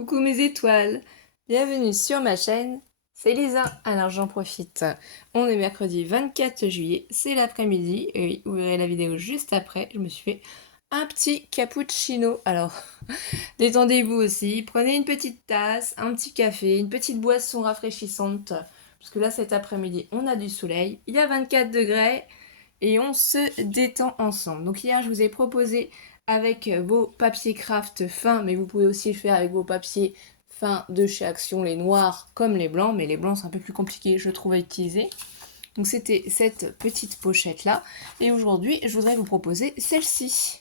Coucou mes étoiles, bienvenue sur ma chaîne, c'est Lisa, alors j'en profite. On est mercredi 24 juillet, c'est l'après-midi, et oui, vous verrez la vidéo juste après, je me suis fait un petit cappuccino. Alors, détendez-vous aussi, prenez une petite tasse, un petit café, une petite boisson rafraîchissante, parce que là cet après-midi on a du soleil, il y a 24 degrés, et on se détend ensemble. Donc hier je vous ai proposé avec vos papiers craft fins, mais vous pouvez aussi le faire avec vos papiers fins de chez Action, les noirs comme les blancs, mais les blancs c'est un peu plus compliqué je trouve à utiliser. Donc c'était cette petite pochette là, et aujourd'hui je voudrais vous proposer celle-ci.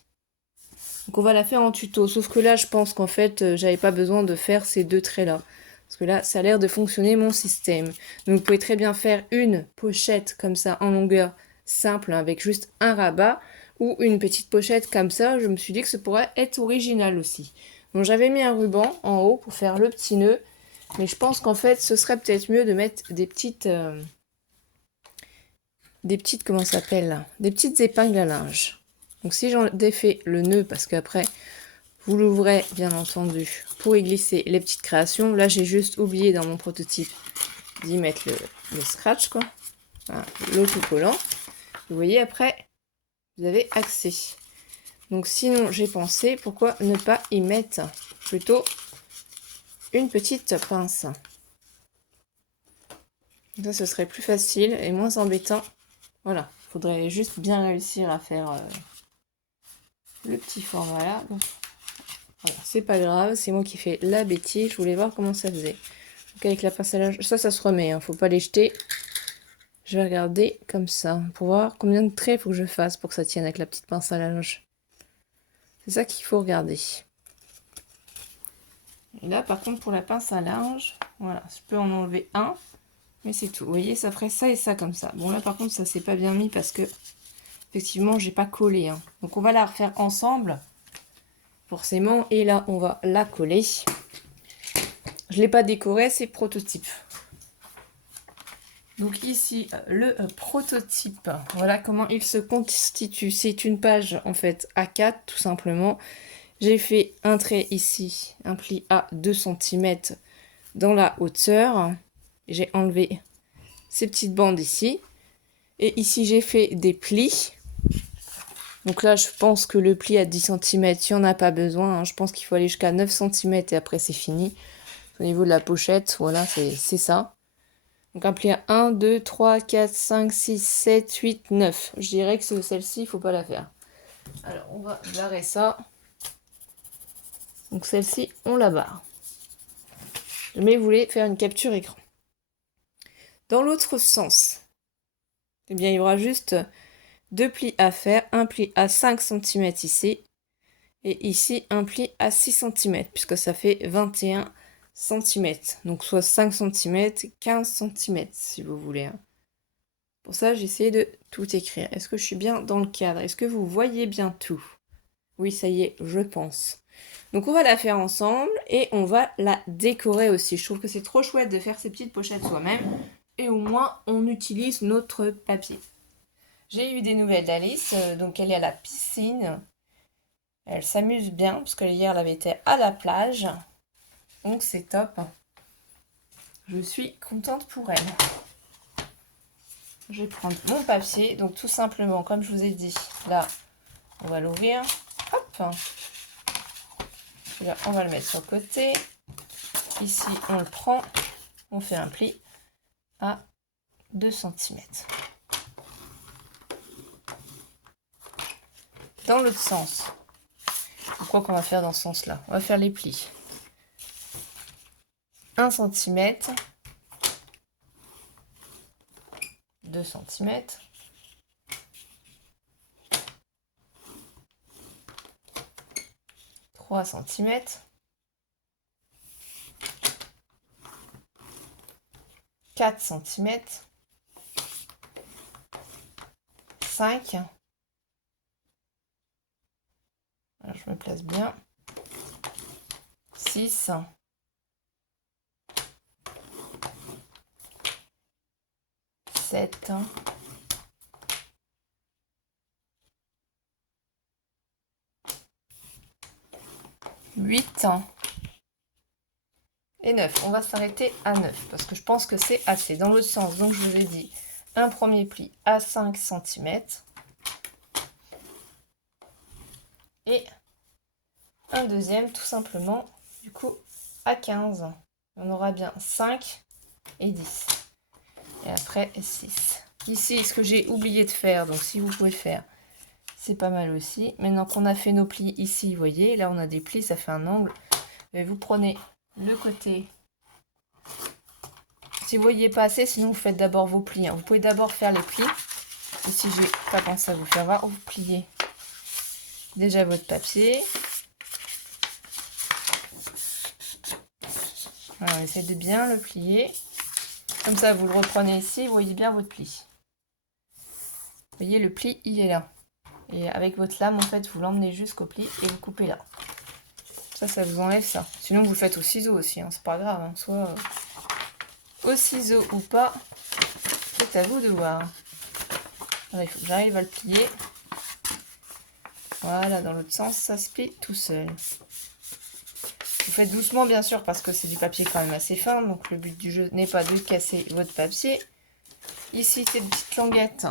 Donc on va la faire en tuto, sauf que là je pense qu'en fait j'avais pas besoin de faire ces deux traits là. Parce que là, ça a l'air de fonctionner mon système. Donc vous pouvez très bien faire une pochette comme ça en longueur simple avec juste un rabat ou une petite pochette comme ça. Je me suis dit que ça pourrait être original aussi. Donc j'avais mis un ruban en haut pour faire le petit nœud. Mais je pense qu'en fait, ce serait peut-être mieux de mettre des petites... comment ça s'appelle, des petites épingles à linge. Donc si j'en défais le nœud, parce qu'après, vous l'ouvrez, bien entendu, pour y glisser les petites créations. Là, j'ai juste oublié dans mon prototype d'y mettre le scratch, quoi. Voilà, l'autocollant. Vous voyez, après, vous avez accès. Donc, sinon, j'ai pensé, pourquoi ne pas y mettre plutôt une petite pince. Ça, ce serait plus facile et moins embêtant. Voilà, il faudrait juste bien réussir à faire le petit format là. Donc, voilà, c'est pas grave, c'est moi qui fais la bêtise. Je voulais voir comment ça faisait. Donc avec la pince à linge, ça se remet, hein, faut pas les jeter. Je vais regarder comme ça, pour voir combien de traits il faut que je fasse pour que ça tienne avec la petite pince à linge. C'est ça qu'il faut regarder. Et là, par contre, pour la pince à linge, voilà, je peux en enlever un, mais c'est tout. Vous voyez, ça ferait ça et ça comme ça. Bon, là, par contre, ça s'est pas bien mis parce que, effectivement, j'ai pas collé. Hein. Donc, on va la refaire ensemble, forcément, et là, on va la coller. Je l'ai pas décoré, c'est prototype. Donc ici, le prototype, voilà comment il se constitue. C'est une page en fait A4 tout simplement. J'ai fait un trait ici, un pli à 2 cm dans la hauteur. J'ai enlevé ces petites bandes ici. Et ici, j'ai fait des plis. Donc là, je pense que le pli à 10 cm, il n'y en a pas besoin. Hein. Je pense qu'il faut aller jusqu'à 9 cm et après c'est fini. Au niveau de la pochette, voilà, c'est ça. Donc un pli à 1, 2, 3, 4, 5, 6, 7, 8, 9. Je dirais que celle-ci, il ne faut pas la faire. Alors, on va barrer ça. Donc celle-ci, on la barre. Mais vous voulez faire une capture écran. Dans l'autre sens, eh bien, il y aura juste deux plis à faire. Un pli à 5 cm ici. Et ici, un pli à 6 cm, puisque ça fait 21 cm. Donc soit 5 cm, 15 cm, si vous voulez. Hein. Pour ça, j'ai essayé de tout écrire. Est-ce que je suis bien dans le cadre? Est-ce que vous voyez bien tout? Oui, ça y est, je pense. Donc on va la faire ensemble et on va la décorer aussi. Je trouve que c'est trop chouette de faire ces petites pochettes soi-même. Et au moins, on utilise notre papier. J'ai eu des nouvelles d'Alice, donc elle est à la piscine. Elle s'amuse bien, parce que hier, elle avait été à la plage. Donc c'est top. Je suis contente pour elle. Je vais prendre mon papier. Donc tout simplement, comme je vous ai dit, là, on va l'ouvrir. Hop. Là, on va le mettre sur le côté. Ici, on le prend. On fait un pli à 2 cm. Dans l'autre sens. Pourquoi qu'on va faire dans ce sens-là? On va faire les plis. 1 cm. 2 cm. 3 cm. 4 cm. 5. Alors, je me place bien. 6. 7. 8. et 9. On va s'arrêter à 9 parce que je pense que c'est assez. Dans l'autre sens, donc je vous ai dit un premier pli à 5 cm et un deuxième tout simplement du coup à 15. On aura bien 5 et 10. Et après 6. Ici, ce que j'ai oublié de faire, donc si vous pouvez le faire, c'est pas mal aussi. Maintenant qu'on a fait nos plis ici, vous voyez, là on a des plis, ça fait un angle. Et vous prenez le côté. Si vous voyez pas assez, sinon vous faites d'abord vos plis. Hein. Vous pouvez d'abord faire les plis. Et si j'ai pas pensé à vous faire voir, vous pliez déjà votre papier. Voilà, on essaie de bien le plier. Comme ça, vous le reprenez ici, vous voyez bien votre pli. Vous voyez, le pli, il est là. Et avec votre lame, en fait, vous l'emmenez jusqu'au pli et vous coupez là. Ça vous enlève ça. Sinon, vous le faites au ciseau aussi, hein, c'est pas grave. Hein. Soit au ciseau ou pas, c'est à vous de voir. Voilà, il faut que j'arrive à le plier. Voilà, dans l'autre sens, ça se plie tout seul. Vous faites doucement, bien sûr, parce que c'est du papier quand même assez fin. Donc, le but du jeu n'est pas de casser votre papier. Ici, ces petites languettes,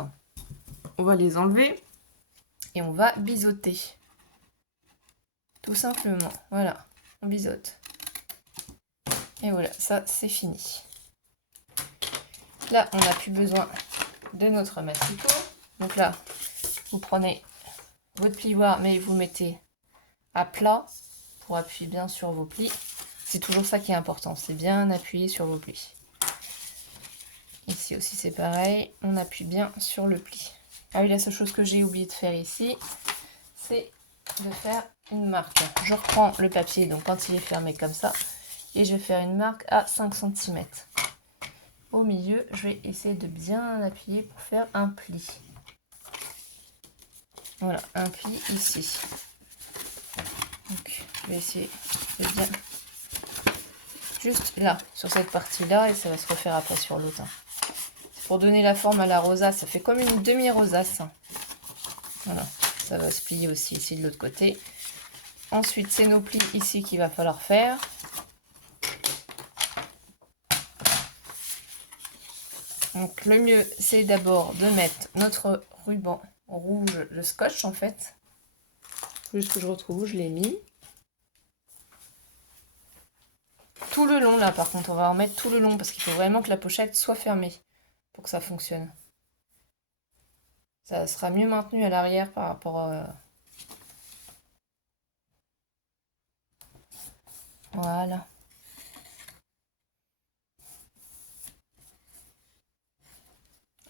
on va les enlever. Et on va biseauter. Tout simplement. Voilà, on biseaute. Et voilà, ça, c'est fini. Là, on n'a plus besoin de notre massicot. Donc là, vous prenez votre plioir, mais vous mettez à plat pour appuyer bien sur vos plis. C'est toujours ça qui est important, c'est bien appuyer sur vos plis. Ici aussi, c'est pareil, on appuie bien sur le pli. Ah oui, la seule chose que j'ai oublié de faire ici, c'est de faire une marque. Je reprends le papier, donc quand il est fermé comme ça, et je vais faire une marque à 5 cm. Au milieu, je vais essayer de bien appuyer pour faire un pli. Voilà, un pli ici. Donc, je vais essayer de bien... Juste là, sur cette partie-là, et ça va se refaire après sur l'autre. Pour donner la forme à la rosace, ça fait comme une demi-rosace. Voilà, ça va se plier aussi ici de l'autre côté. Ensuite, c'est nos plis ici qu'il va falloir faire. Donc le mieux, c'est d'abord de mettre notre ruban rouge, le scotch en fait. Juste que je retrouve où je l'ai mis. Tout le long là, par contre, on va en mettre tout le long parce qu'il faut vraiment que la pochette soit fermée pour que ça fonctionne. Ça sera mieux maintenu à l'arrière par rapport à... Voilà.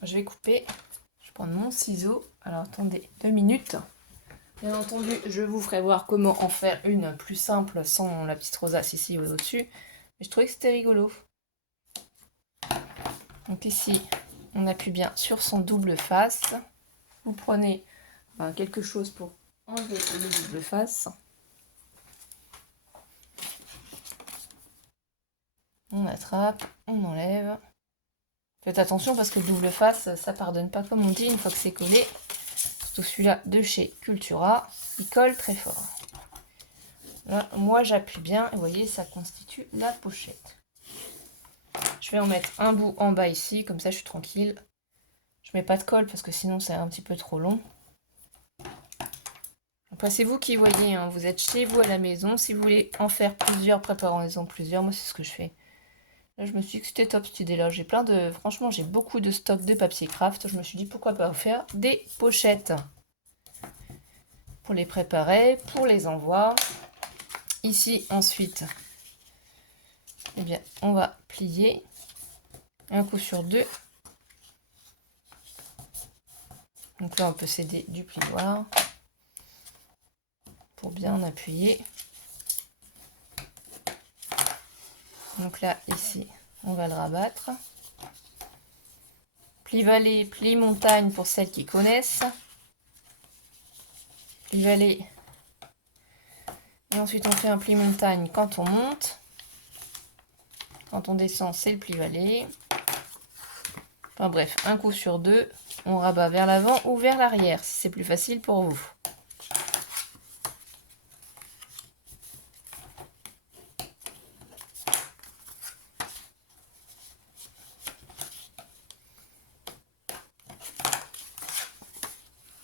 Je vais couper. Je vais prendre mon ciseau. Alors attendez 2 minutes. Bien entendu, je vous ferai voir comment en faire une plus simple sans la petite rosace ici au-dessus. Mais je trouvais que c'était rigolo. Donc ici, on appuie bien sur son double face. Vous prenez quelque chose pour enlever le double face. On attrape, on enlève. Faites attention parce que le double face, ça pardonne pas comme on dit une fois que c'est collé. Surtout celui-là de chez Cultura, il colle très fort. Là, moi j'appuie bien et vous voyez, ça constitue la pochette. Je vais en mettre un bout en bas ici, comme ça je suis tranquille. Je mets pas de colle parce que sinon c'est un petit peu trop long. Après c'est vous qui voyez, hein. Vous êtes chez vous à la maison. Si vous voulez en faire plusieurs, préparez-en plusieurs. Moi c'est ce que je fais. Là je me suis dit que c'était top cette idée-là. J'ai plein de... Franchement j'ai beaucoup de stock de papier craft. Je me suis dit pourquoi pas faire des pochettes. Pour les préparer, pour les envois. Ici ensuite, eh bien on va plier un coup sur deux. Donc là, on peut s'aider du plioir pour bien appuyer. Donc là, ici, on va le rabattre. Pli vallée, pli montagne pour celles qui connaissent. Pli vallée. Et ensuite, on fait un pli montagne quand on monte. Quand on descend, c'est le pli vallée. Enfin bref, un coup sur deux, on rabat vers l'avant ou vers l'arrière, si c'est plus facile pour vous.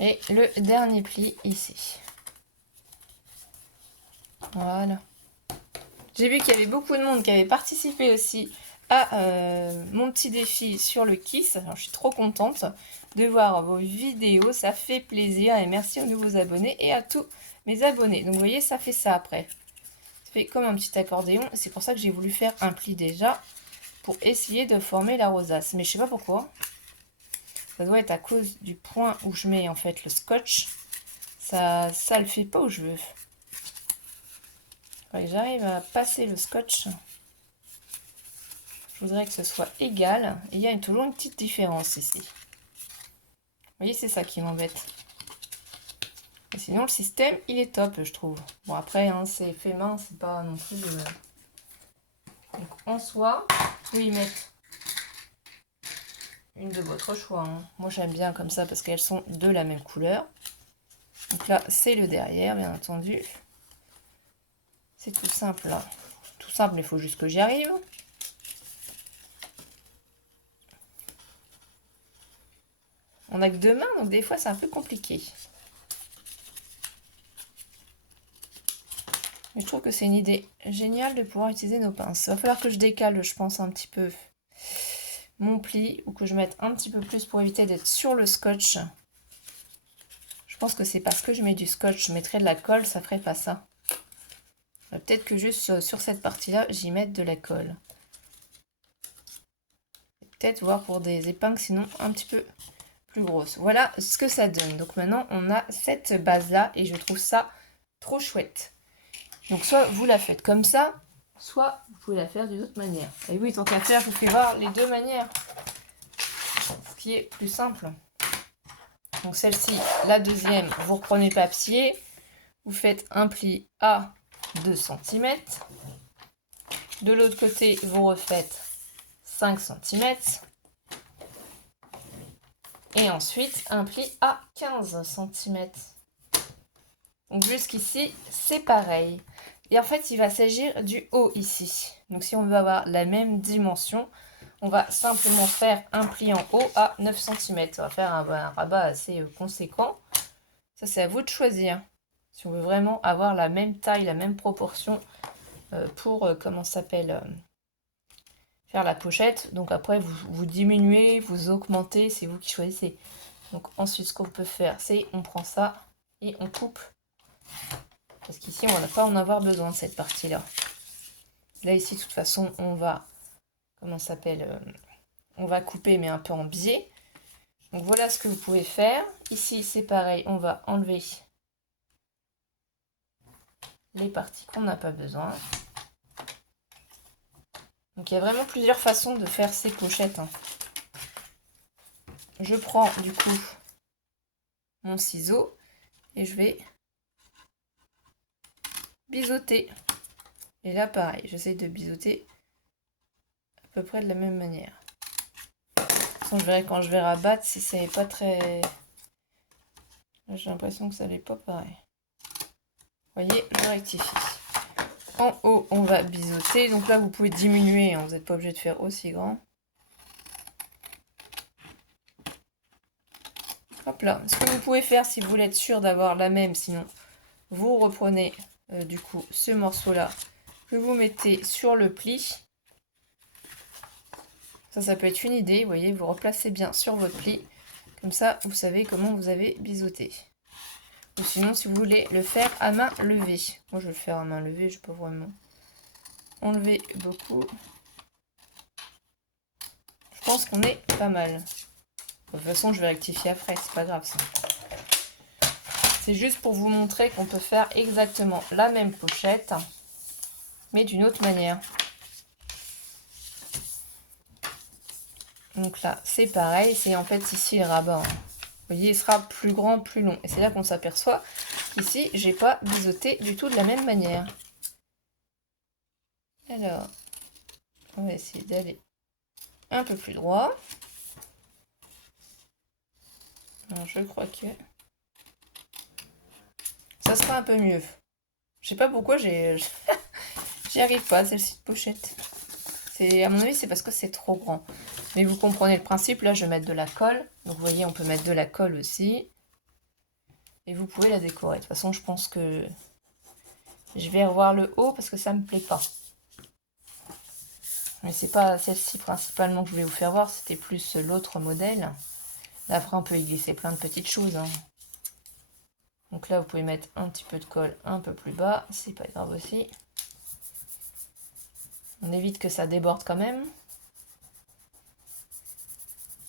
Et le dernier pli ici. Voilà. J'ai vu qu'il y avait beaucoup de monde qui avait participé aussi à mon petit défi sur le Kiss. Alors, je suis trop contente de voir vos vidéos, ça fait plaisir. Et merci aux nouveaux abonnés et à tous mes abonnés. Donc vous voyez, ça fait ça après. Ça fait comme un petit accordéon. C'est pour ça que j'ai voulu faire un pli déjà, pour essayer de former la rosace. Mais je sais pas pourquoi. Ça doit être à cause du point où je mets en fait le scotch. Ça le fait pas où je veux. Faudrait que j'arrive à passer le scotch. Je voudrais que ce soit égal. Et il y a toujours une petite différence ici. Vous voyez, c'est ça qui m'embête. Et sinon, le système, il est top, je trouve. Bon, après, hein, c'est fait main, c'est pas non plus... Donc, en soi, vous pouvez y mettre une de votre choix. Hein. Moi, j'aime bien comme ça parce qu'elles sont de la même couleur. Donc là, c'est le derrière, bien entendu. C'est tout simple, là. Tout simple, mais il faut juste que j'y arrive. On n'a que deux mains, donc des fois, c'est un peu compliqué. Mais je trouve que c'est une idée géniale de pouvoir utiliser nos pinces. Il va falloir que je décale, je pense, un petit peu mon pli, ou que je mette un petit peu plus pour éviter d'être sur le scotch. Je pense que c'est parce que je mets du scotch, je mettrais de la colle, ça ferait pas ça. Peut-être que juste sur cette partie-là, j'y mette de la colle. Peut-être voir pour des épingles, sinon un petit peu plus grosses. Voilà ce que ça donne. Donc maintenant, on a cette base-là et je trouve ça trop chouette. Donc soit vous la faites comme ça, soit vous pouvez la faire d'une autre manière. Et oui, tant qu'à faire, je vous fais voir les deux manières. Ce qui est plus simple. Donc celle-ci, la deuxième, vous reprenez papier, vous faites un pli à 2 cm. De l'autre côté, vous refaites 5 cm. Et ensuite, un pli à 15 cm. Donc jusqu'ici, c'est pareil. Et en fait, il va s'agir du haut ici. Donc si on veut avoir la même dimension, on va simplement faire un pli en haut à 9 cm. On va faire un rabat assez conséquent. Ça, c'est à vous de choisir. Si on veut vraiment avoir la même taille, la même proportion pour, comment ça s'appelle, faire la pochette. Donc après, vous diminuez, vous augmentez, c'est vous qui choisissez. Donc ensuite, ce qu'on peut faire, c'est on prend ça et on coupe. Parce qu'ici, on va pas en avoir besoin de cette partie-là. Là, ici, de toute façon, on va, comment ça s'appelle, on va couper, mais un peu en biais. Donc voilà ce que vous pouvez faire. Ici, c'est pareil, on va enlever les parties qu'on n'a pas besoin. Donc il y a vraiment plusieurs façons de faire ces pochettes. Hein. Je prends du coup mon ciseau et je vais biseauter. Et là pareil, j'essaie de biseauter à peu près de la même manière. De toute façon, je verrai quand je vais rabattre si c'est pas très... Là, j'ai l'impression que ça n'est pas pareil. Vous voyez, je rectifie. En haut, on va biseauter. Donc là, vous pouvez diminuer. Hein, vous n'êtes pas obligé de faire aussi grand. Hop là. Ce que vous pouvez faire si vous voulez être sûr d'avoir la même, sinon vous reprenez du coup ce morceau-là que vous mettez sur le pli. Ça peut être une idée. Vous voyez, vous replacez bien sur votre pli. Comme ça, vous savez comment vous avez biseauté. Ou sinon, si vous voulez le faire à main levée. Moi, je vais le faire à main levée. Je peux vraiment enlever beaucoup. Je pense qu'on est pas mal. De toute façon, je vais rectifier après. C'est pas grave, ça. C'est juste pour vous montrer qu'on peut faire exactement la même pochette, mais d'une autre manière. Donc là, c'est pareil. C'est en fait ici le rabat. Hein. Vous voyez, il sera plus grand, plus long. Et c'est là qu'on s'aperçoit qu'ici, j'ai pas biseauté du tout de la même manière. Alors, on va essayer d'aller un peu plus droit. Alors, je crois que ça sera un peu mieux. Je sais pas pourquoi j'y arrive pas, celle-ci de pochette. À mon avis, c'est parce que c'est trop grand. Mais vous comprenez le principe. Là, je vais mettre de la colle. Donc, vous voyez, on peut mettre de la colle aussi. Et vous pouvez la décorer. De toute façon, je pense que je vais revoir le haut parce que ça me plaît pas. Mais c'est pas celle-ci principalement que je voulais vous faire voir, c'était plus l'autre modèle. Là, après, on peut y glisser plein de petites choses, hein. Donc là, vous pouvez mettre un petit peu de colle un peu plus bas, c'est pas grave aussi. On évite que ça déborde quand même.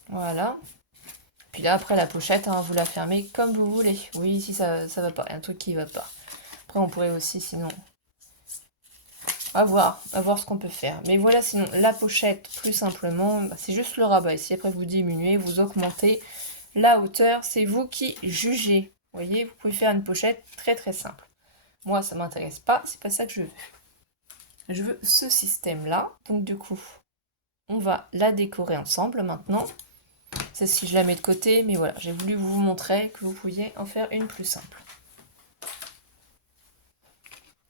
Voilà. Puis là, après la pochette, hein, vous la fermez comme vous voulez. Oui, ici, ça va pas. Il y a un truc qui va pas. Après, on pourrait aussi, sinon... à voir ce qu'on peut faire. Mais voilà, sinon, la pochette, plus simplement, bah, c'est juste le rabat. Ici, après, vous diminuez, vous augmentez la hauteur. C'est vous qui jugez. Vous voyez, vous pouvez faire une pochette très, très simple. Moi, ça m'intéresse pas. C'est pas ça que je veux. Je veux ce système-là. Donc, du coup, on va la décorer ensemble maintenant. C'est si je la mets de côté, mais voilà, j'ai voulu vous montrer que vous pouviez en faire une plus simple.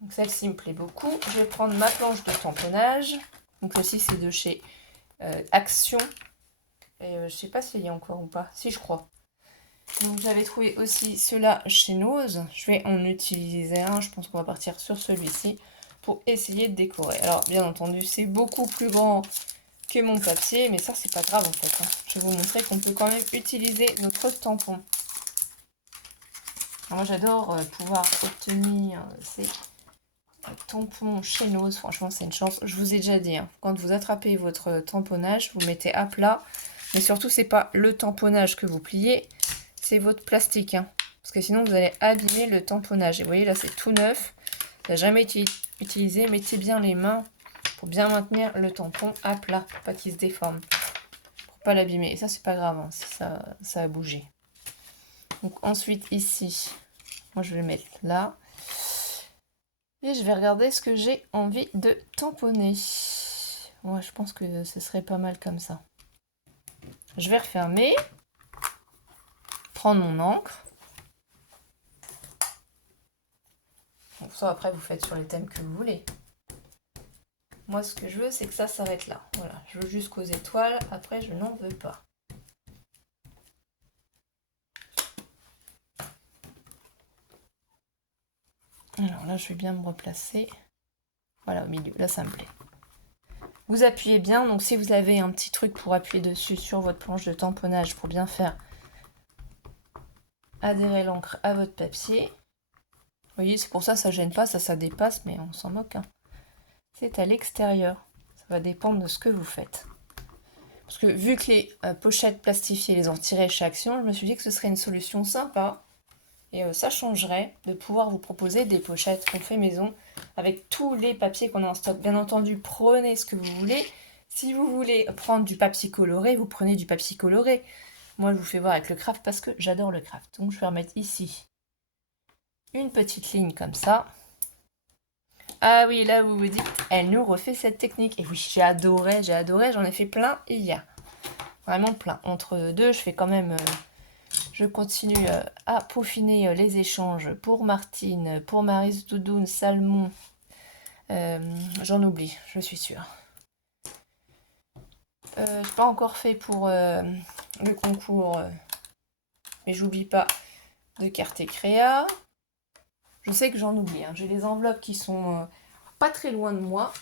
Donc celle-ci me plaît beaucoup. Je vais prendre ma planche de tamponnage. Donc celle-ci, c'est de chez Action. Et je sais pas s'il y a encore ou pas. Si, je crois. Donc j'avais trouvé aussi ceux-là chez Nose. Je vais en utiliser un. Je pense qu'on va partir sur celui-ci pour essayer de décorer. Alors, bien entendu, c'est beaucoup plus grand que mon papier, mais ça, c'est pas grave en fait, hein. Je vais vous montrer qu'on peut quand même utiliser notre tampon. Alors, moi, j'adore pouvoir obtenir ces tampons chez Nose. Franchement, c'est une chance. Je vous ai déjà dit, hein, quand vous attrapez votre tamponnage, vous mettez à plat. Mais surtout, c'est pas le tamponnage que vous pliez, c'est votre plastique, hein, parce que sinon, vous allez abîmer le tamponnage. Et vous voyez, là, c'est tout neuf. Ça n'a jamais été utilisé. Mettez bien les mains pour bien maintenir le tampon à plat, pour pas qu'il se déforme, pour pas l'abîmer. Et ça, c'est pas grave, hein, si ça a bougé. Donc ensuite, ici, moi, je vais le mettre là. Et je vais regarder ce que j'ai envie de tamponner. Ouais, je pense que ce serait pas mal comme ça. Je vais refermer. Prendre mon encre. Donc ça, après, vous faites sur les thèmes que vous voulez. Moi, ce que je veux, c'est que ça s'arrête là. Voilà, je veux jusqu'aux étoiles. Après, je n'en veux pas. Alors là, je vais bien me replacer. Voilà, au milieu. Là, ça me plaît. Vous appuyez bien. Donc, si vous avez un petit truc pour appuyer dessus sur votre planche de tamponnage pour bien faire adhérer l'encre à votre papier. Vous voyez, c'est pour ça, ça gêne pas, ça dépasse, mais on s'en moque, hein. C'est à l'extérieur. Ça va dépendre de ce que vous faites. Parce que vu que les pochettes plastifiées les ont retirées chez Action, je me suis dit que ce serait une solution sympa. Et ça changerait de pouvoir vous proposer des pochettes qu'on fait maison avec tous les papiers qu'on a en stock. Bien entendu, prenez ce que vous voulez. Si vous voulez prendre du papier coloré, vous prenez du papier coloré. Moi, je vous fais voir avec le craft parce que j'adore le craft. Donc, je vais remettre ici une petite ligne comme ça. Ah oui, là, vous vous dites, elle nous refait cette technique. Et oui, j'ai adoré, j'en ai fait plein hier. Vraiment plein. Entre deux, je fais quand même... je continue à peaufiner les échanges pour Martine, pour Maryse Doudoune, Salmon. J'en oublie, je suis sûre. Je n'ai pas encore fait pour le concours, mais j'oublie pas de carte et créa. Je sais que j'en oublie, hein. J'ai les enveloppes qui sont pas très loin de moi.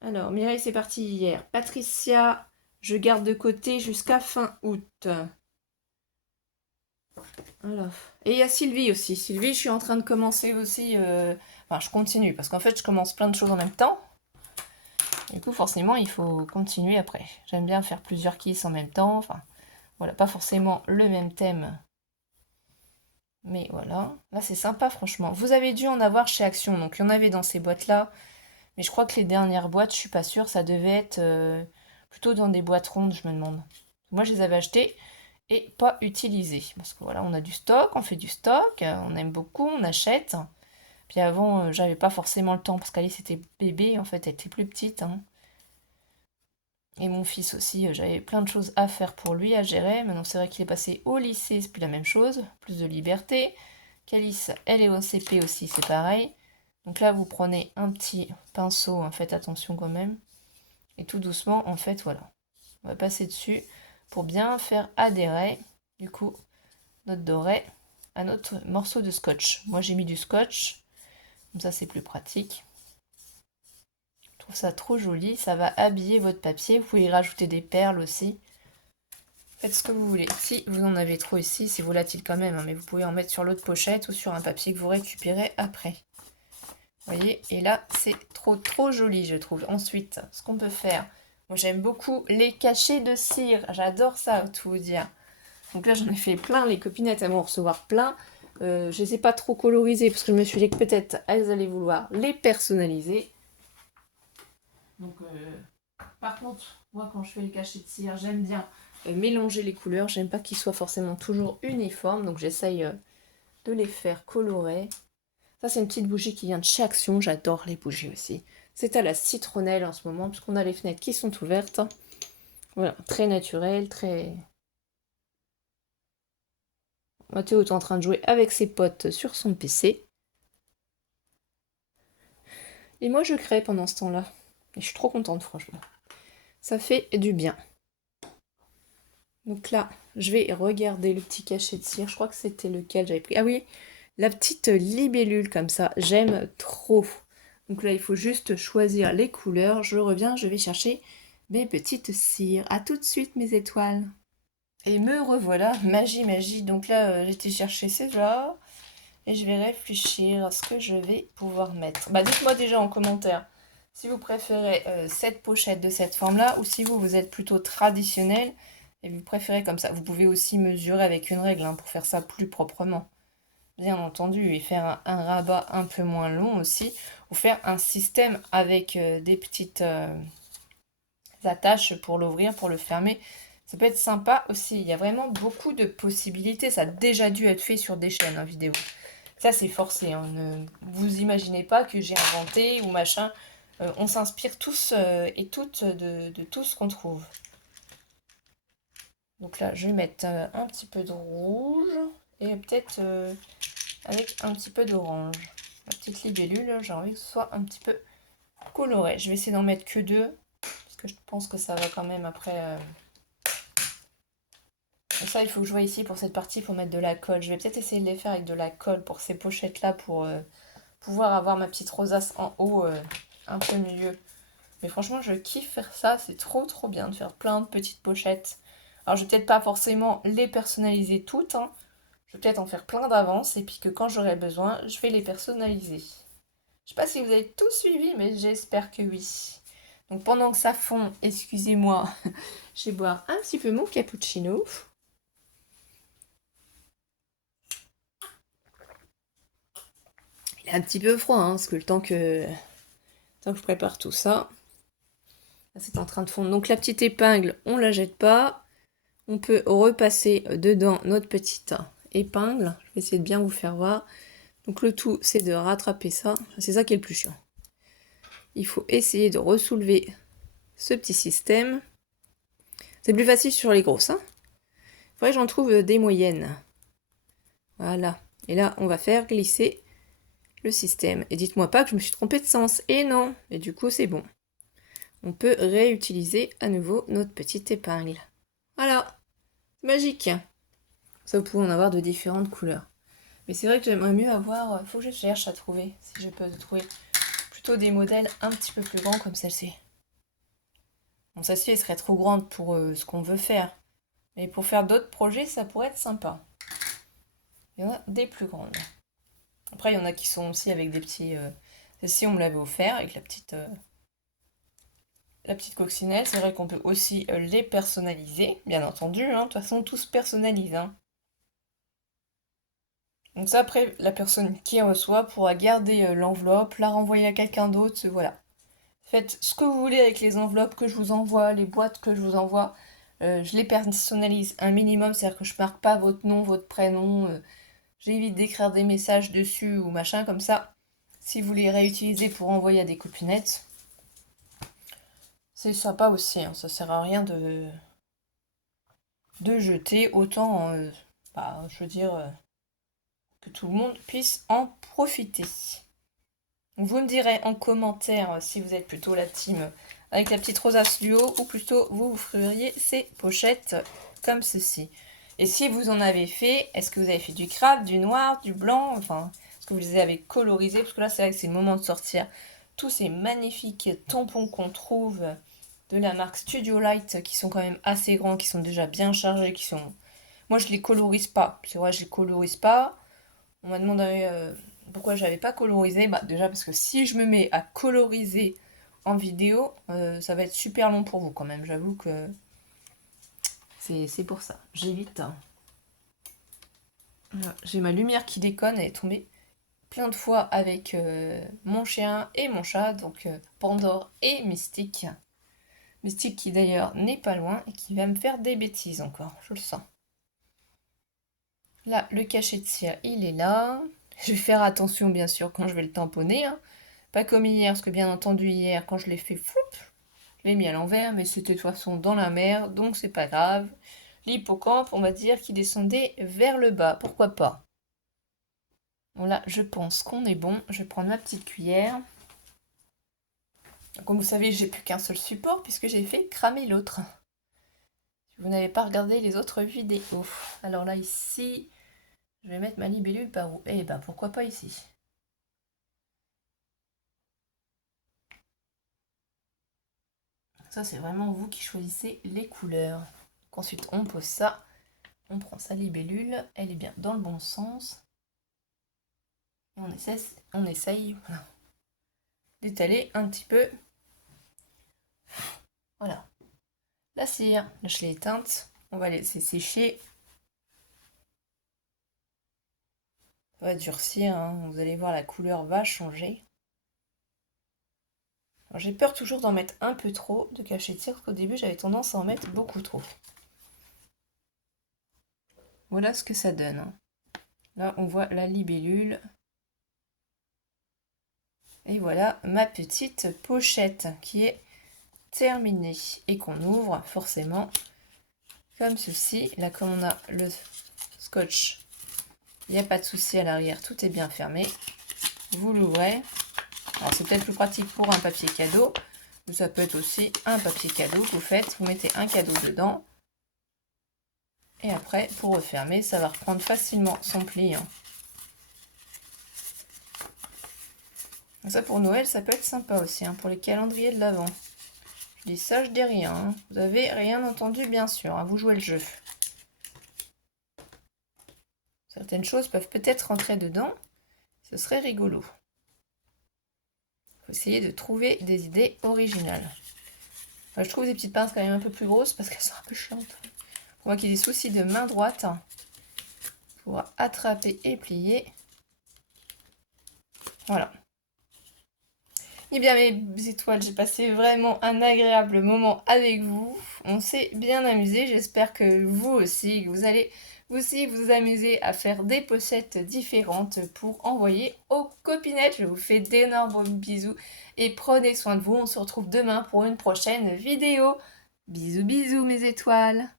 Alors, Mireille, c'est parti hier. Patricia, je garde de côté jusqu'à fin août. Alors. Et il y a Sylvie aussi. Sylvie, je suis en train de commencer aussi... Enfin, je continue, parce qu'en fait, je commence plein de choses en même temps. Du coup, forcément, il faut continuer après. J'aime bien faire plusieurs kisses en même temps. Enfin, voilà, pas forcément le même thème. Mais voilà. Là, c'est sympa, franchement. Vous avez dû en avoir chez Action. Donc, il y en avait dans ces boîtes-là. Mais je crois que les dernières boîtes, je suis pas sûre. Ça devait être plutôt dans des boîtes rondes, je me demande. Moi, je les avais achetées et pas utilisées. Parce que voilà, on a du stock, on fait du stock. On aime beaucoup, on achète. Puis avant, j'avais pas forcément le temps. Parce qu'Alice était bébé, en fait, elle était plus petite, hein. Et mon fils aussi, j'avais plein de choses à faire pour lui, à gérer. Maintenant, c'est vrai qu'il est passé au lycée, c'est plus la même chose, plus de liberté. Calice, elle est au CP aussi, c'est pareil. Donc là, vous prenez un petit pinceau, hein, faites attention quand même. Et tout doucement, en fait, voilà. On va passer dessus pour bien faire adhérer, du coup, notre doré à notre morceau de scotch. Moi j'ai mis du scotch, comme ça c'est plus pratique. Je trouve ça trop joli, ça va habiller votre papier. Vous pouvez y rajouter des perles aussi. Faites ce que vous voulez. Si vous en avez trop ici, c'est volatile quand même, hein, mais vous pouvez en mettre sur l'autre pochette ou sur un papier que vous récupérez après. Vous voyez, et là c'est trop joli je trouve. Ensuite, ce qu'on peut faire, moi j'aime beaucoup les cachets de cire, j'adore ça, tout vous dire. Donc là j'en ai fait plein, les copinettes elles vont en recevoir plein. Je les ai pas trop colorisées parce que je me suis dit que peut-être elles allaient vouloir les personnaliser. Donc par contre, moi quand je fais les cachets de cire, j'aime bien mélanger les couleurs. J'aime pas qu'ils soient forcément toujours uniformes, donc j'essaye de les faire colorer. Ça c'est une petite bougie qui vient de chez Action, j'adore les bougies aussi. C'est à la citronnelle en ce moment, puisqu'on a les fenêtres qui sont ouvertes. Voilà, très naturel, très... Mathéo est en train de jouer avec ses potes sur son PC. Et moi je crée pendant ce temps-là. Et je suis trop contente franchement. Ça fait du bien. Donc là, je vais regarder le petit cachet de cire. Je crois que c'était lequel j'avais pris. Ah oui, la petite libellule comme ça. J'aime trop. Donc là, il faut juste choisir les couleurs. Je reviens, je vais chercher mes petites cires. À tout de suite, mes étoiles. Et me revoilà. Magie, magie. Donc là, j'étais chercher celle-là. Et je vais réfléchir à ce que je vais pouvoir mettre. Bah, dites-moi déjà en commentaire si vous préférez cette pochette de cette forme-là ou si vous êtes plutôt traditionnel et vous préférez comme ça. Vous pouvez aussi mesurer avec une règle hein, pour faire ça plus proprement, bien entendu, et faire un rabat un peu moins long aussi, ou faire un système avec des petites attaches pour l'ouvrir, pour le fermer. Ça peut être sympa aussi. Il y a vraiment beaucoup de possibilités. Ça a déjà dû être fait sur des chaînes hein, vidéo. Ça, c'est forcé. Hein. Ne vous imaginez pas que j'ai inventé ou machin. On s'inspire tous et toutes de tout ce qu'on trouve. Donc là, je vais mettre un petit peu de rouge et peut-être avec un petit peu d'orange. Ma petite libellule, j'ai envie que ce soit un petit peu coloré. Je vais essayer d'en mettre que 2 parce que je pense que ça va quand même après... Ça, il faut que je vois ici pour cette partie pour mettre de la colle. Je vais peut-être essayer de les faire avec de la colle pour ces pochettes-là pour pouvoir avoir ma petite rosace en haut, un peu milieu. Mais franchement, je kiffe faire ça. C'est trop bien de faire plein de petites pochettes. Alors, je vais peut-être pas forcément les personnaliser toutes. Hein. Je vais peut-être en faire plein d'avance et puis que quand j'aurai besoin, je vais les personnaliser. Je sais pas si vous avez tout suivi, mais j'espère que oui. Donc pendant que ça fond, excusez-moi, je vais boire un petit peu mon cappuccino. Il est un petit peu froid, hein, parce que le temps que je prépare tout ça, c'est en train de fondre. Donc la petite épingle, on la jette pas. On peut repasser dedans notre petite épingle. Je vais essayer de bien vous faire voir. Donc le tout, c'est de rattraper ça. C'est ça qui est le plus chiant. Il faut essayer de ressoulever ce petit système. C'est plus facile sur les grosses. Hein. Il faudrait que j'en trouve des moyennes. Voilà. Et là, on va faire glisser le système. Et dites-moi pas que je me suis trompée de sens. Et non. Et du coup, c'est bon. On peut réutiliser à nouveau notre petite épingle. Voilà. Magique. Ça, vous pouvez en avoir de différentes couleurs. Mais c'est vrai que j'aimerais mieux avoir... Il faut que je cherche à trouver, si je peux trouver plutôt des modèles un petit peu plus grands comme celle-ci. Bon, celle-ci, elle serait trop grande pour ce qu'on veut faire. Mais pour faire d'autres projets, ça pourrait être sympa. Il y en a des plus grandes. Après, il y en a qui sont aussi avec des petits... Celle-ci, on me l'avait offert avec la petite coccinelle. C'est vrai qu'on peut aussi les personnaliser, bien entendu. Hein. De toute façon, tout se personnalise. Hein. Donc ça, après, la personne qui reçoit pourra garder l'enveloppe, la renvoyer à quelqu'un d'autre, voilà. Faites ce que vous voulez avec les enveloppes que je vous envoie, les boîtes que je vous envoie. Je les personnalise un minimum, c'est-à-dire que je marque pas votre nom, votre prénom. J'évite d'écrire des messages dessus ou machin comme ça. Si vous les réutilisez pour envoyer à des copinettes, c'est sympa aussi. Hein, ça sert à rien de jeter. Autant, je veux dire, que tout le monde puisse en profiter. Vous me direz en commentaire si vous êtes plutôt la team avec la petite rosace du haut ou plutôt vous feriez ces pochettes comme ceci. Et si vous en avez fait, est-ce que vous avez fait du craft, du noir, du blanc, enfin, est-ce que vous les avez colorisés? Parce que là, c'est vrai que c'est le moment de sortir tous ces magnifiques tampons qu'on trouve de la marque Studio Light, qui sont quand même assez grands, qui sont déjà bien chargés, qui sont... Moi, je les colorise pas. C'est vrai, je les colorise pas. On m'a demandé pourquoi j'avais pas colorisé. Bah, déjà parce que si je me mets à coloriser en vidéo, ça va être super long pour vous quand même. J'avoue que c'est pour ça. J'évite. Voilà. J'ai ma lumière qui déconne, elle est tombée plein de fois avec mon chien et mon chat, donc Pandore et Mystique. Mystique qui d'ailleurs n'est pas loin et qui va me faire des bêtises encore, je le sens. Là, le cachet de cire, il est là. Je vais faire attention bien sûr quand je vais le tamponner, hein. Pas comme hier, parce que bien entendu hier, quand je l'ai fait, floup, je l'ai mis à l'envers, mais c'était de toute façon dans la mer, donc c'est pas grave. L'hippocampe, on va dire qu'il descendait vers le bas, pourquoi pas. Bon là, je pense qu'on est bon. Je vais prendre ma petite cuillère. Comme vous savez, j'ai plus qu'un seul support puisque j'ai fait cramer l'autre. Si vous n'avez pas regardé les autres vidéos. Alors là, ici, je vais mettre ma libellule par où? Eh ben, pourquoi pas ici? Ça, c'est vraiment vous qui choisissez les couleurs. Donc ensuite, on pose ça. On prend sa libellule. Elle est bien dans le bon sens. Et on essaye voilà, d'étaler un petit peu. Voilà. La cire, là, je l'ai éteinte. On va laisser sécher. Ça va durcir, hein. Vous allez voir, la couleur va changer. J'ai peur toujours d'en mettre un peu trop de cachet de cire, parce qu'au début j'avais tendance à en mettre beaucoup trop. Voilà ce que ça donne, hein. Là on voit la libellule. Et voilà ma petite pochette qui est terminée. Et qu'on ouvre forcément comme ceci. Là comme on a le scotch, il n'y a pas de souci à l'arrière, tout est bien fermé. Vous l'ouvrez. Alors c'est peut-être plus pratique pour un papier cadeau. Mais ça peut être aussi un papier cadeau que vous faites. Vous mettez un cadeau dedans. Et après, pour refermer, ça va reprendre facilement son pli, hein. Ça pour Noël, ça peut être sympa aussi, hein, pour les calendriers de l'Avent. Je dis ça, je dis rien, hein. Vous avez rien entendu, bien sûr, hein, vous jouez le jeu. Certaines choses peuvent peut-être rentrer dedans. Ce serait rigolo. Il faut essayer de trouver des idées originales. Enfin, je trouve des petites pinces quand même un peu plus grosses parce qu'elles sont un peu chiantes. Pour moi qui ai des soucis de main droite, pour attraper et plier. Voilà. Eh bien mes étoiles, j'ai passé vraiment un agréable moment avec vous. On s'est bien amusé. J'espère que vous aussi, vous allez aussi vous amuser à faire des pochettes différentes pour envoyer aux copinettes. Je vous fais d'énormes bisous et prenez soin de vous. On se retrouve demain pour une prochaine vidéo. Bisous bisous mes étoiles.